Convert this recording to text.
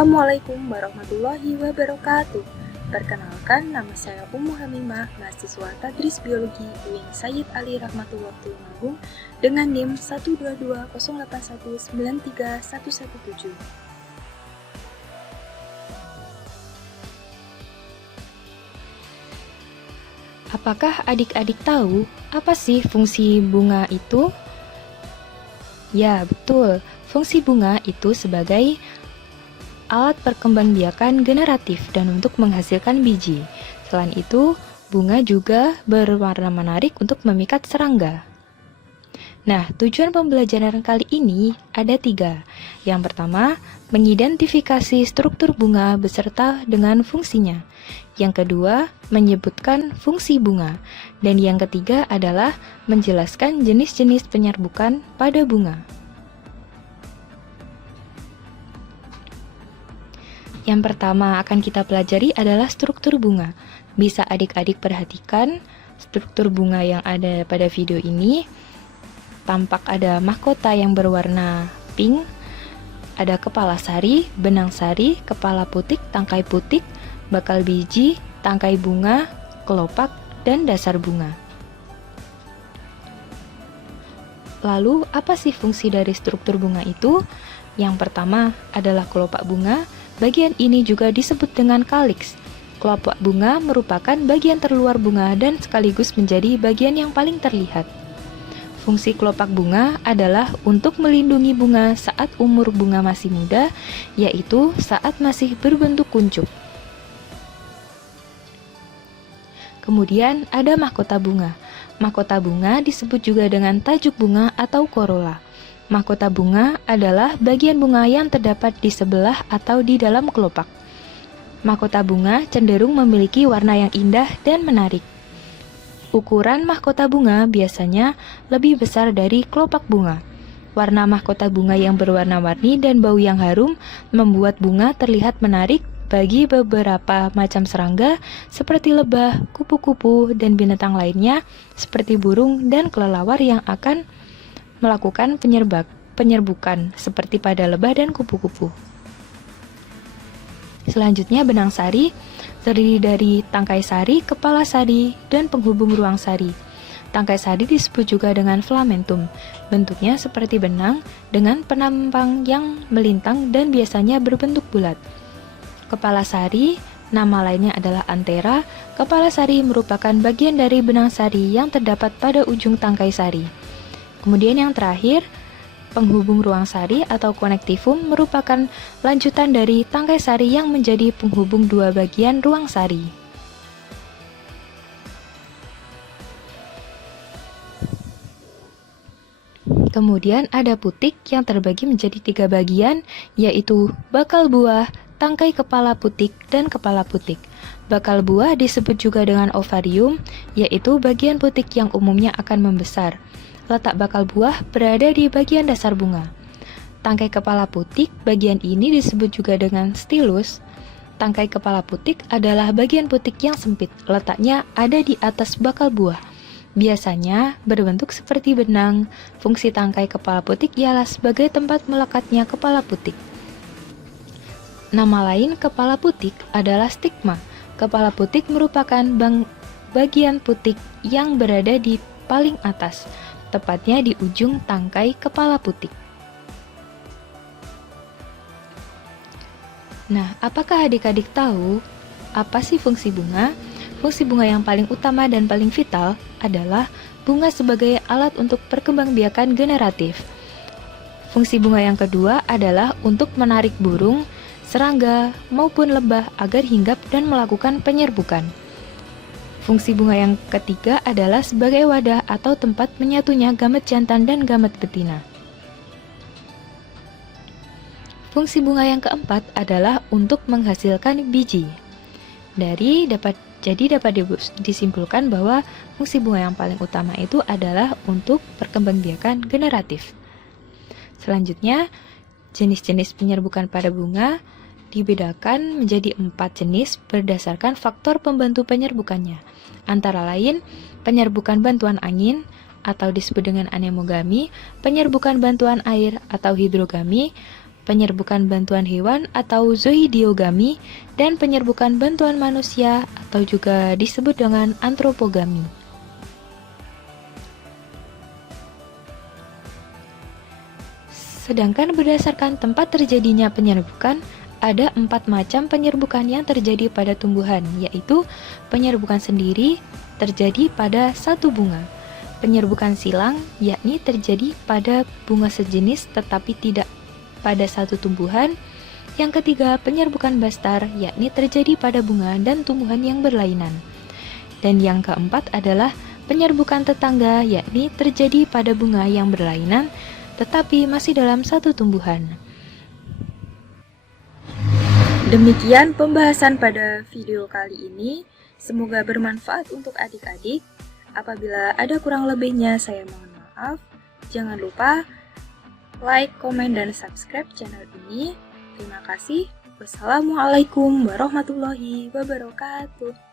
Assalamualaikum warahmatullahi wabarakatuh. Perkenalkan, nama saya Ummu Hamimah, mahasiswa Tadris Biologi UIN Sayyid Ali Rahmatullah Tulungagung dengan NIM 12208193117. Apakah adik-adik tahu apa sih fungsi bunga itu? Ya, betul. Fungsi bunga itu sebagai alat perkembangbiakan generatif dan untuk menghasilkan biji. Selain itu, bunga juga berwarna menarik untuk memikat serangga. Nah, tujuan pembelajaran kali ini ada 3. Yang pertama, mengidentifikasi struktur bunga beserta dengan fungsinya. Yang kedua, menyebutkan fungsi bunga. Dan yang ketiga adalah menjelaskan jenis-jenis penyerbukan pada bunga. Yang pertama akan kita pelajari adalah struktur bunga. Bisa adik-adik perhatikan struktur bunga yang ada pada video ini. Tampak ada mahkota yang berwarna pink, ada kepala sari, benang sari, kepala putik, tangkai putik, bakal biji, tangkai bunga, kelopak, dan dasar bunga. Lalu, apa sih fungsi dari struktur bunga itu? Yang pertama adalah kelopak bunga. Bagian ini juga disebut dengan kaliks. Kelopak bunga merupakan bagian terluar bunga dan sekaligus menjadi bagian yang paling terlihat. Fungsi kelopak bunga adalah untuk melindungi bunga saat umur bunga masih muda, yaitu saat masih berbentuk kuncup. Kemudian ada mahkota bunga. Mahkota bunga disebut juga dengan tajuk bunga atau corolla. Mahkota bunga adalah bagian bunga yang terdapat di sebelah atau di dalam kelopak. Mahkota bunga cenderung memiliki warna yang indah dan menarik. Ukuran mahkota bunga biasanya lebih besar dari kelopak bunga. Warna mahkota bunga yang berwarna-warni dan bau yang harum membuat bunga terlihat menarik bagi beberapa macam serangga seperti lebah, kupu-kupu, dan binatang lainnya seperti burung dan kelelawar yang akan melakukan penyerbukan seperti pada lebah dan kupu-kupu. Selanjutnya benang sari terdiri dari tangkai sari, kepala sari, dan penghubung ruang sari. Tangkai sari disebut juga dengan filamentum. Bentuknya seperti benang dengan penampang yang melintang dan biasanya berbentuk bulat. Kepala sari, nama lainnya adalah antera. Kepala sari merupakan bagian dari benang sari yang terdapat pada ujung tangkai sari. Kemudian yang terakhir, penghubung ruang sari atau konektivum merupakan lanjutan dari tangkai sari yang menjadi penghubung dua bagian ruang sari. Kemudian ada putik yang terbagi menjadi 3 bagian, yaitu bakal buah, tangkai kepala putik, dan kepala putik. Bakal buah disebut juga dengan ovarium, yaitu bagian putik yang umumnya akan membesar. Letak bakal buah berada di bagian dasar bunga. Tangkai kepala putik, bagian ini disebut juga dengan stilus. Tangkai kepala putik adalah bagian putik yang sempit, letaknya ada di atas bakal buah. Biasanya berbentuk seperti benang. Fungsi tangkai kepala putik ialah sebagai tempat melekatnya kepala putik. Nama lain kepala putik adalah stigma. Kepala putik merupakan bagian putik yang berada di paling atas, tepatnya di ujung tangkai kepala putik. Nah, apakah adik-adik tahu apa sih fungsi bunga? Fungsi bunga yang paling utama dan paling vital adalah bunga sebagai alat untuk perkembangbiakan generatif. Fungsi bunga yang kedua adalah untuk menarik burung, serangga, maupun lebah agar hinggap dan melakukan penyerbukan. Fungsi bunga yang ketiga adalah sebagai wadah atau tempat menyatunya gamet jantan dan gamet betina. Fungsi bunga yang keempat adalah untuk menghasilkan biji. Jadi dapat disimpulkan bahwa fungsi bunga yang paling utama itu adalah untuk perkembangbiakan generatif. Selanjutnya, jenis-jenis penyerbukan pada bunga dibedakan menjadi 4 jenis berdasarkan faktor pembantu penyerbukannya. Antara lain, penyerbukan bantuan angin atau disebut dengan anemogami, penyerbukan bantuan air atau hidrogami, penyerbukan bantuan hewan atau zoidiogami, dan penyerbukan bantuan manusia atau juga disebut dengan antropogami. Sedangkan berdasarkan tempat terjadinya penyerbukan, ada 4 macam penyerbukan yang terjadi pada tumbuhan, yaitu penyerbukan sendiri terjadi pada satu bunga, penyerbukan silang yakni terjadi pada bunga sejenis tetapi tidak pada satu tumbuhan, yang ketiga penyerbukan bastar yakni terjadi pada bunga dan tumbuhan yang berlainan, dan yang keempat adalah penyerbukan tetangga yakni terjadi pada bunga yang berlainan tetapi masih dalam satu tumbuhan. Demikian pembahasan pada video kali ini. Semoga bermanfaat untuk adik-adik. Apabila ada kurang lebihnya, saya mohon maaf. Jangan lupa like, komen, dan subscribe channel ini. Terima kasih. Wassalamualaikum warahmatullahi wabarakatuh.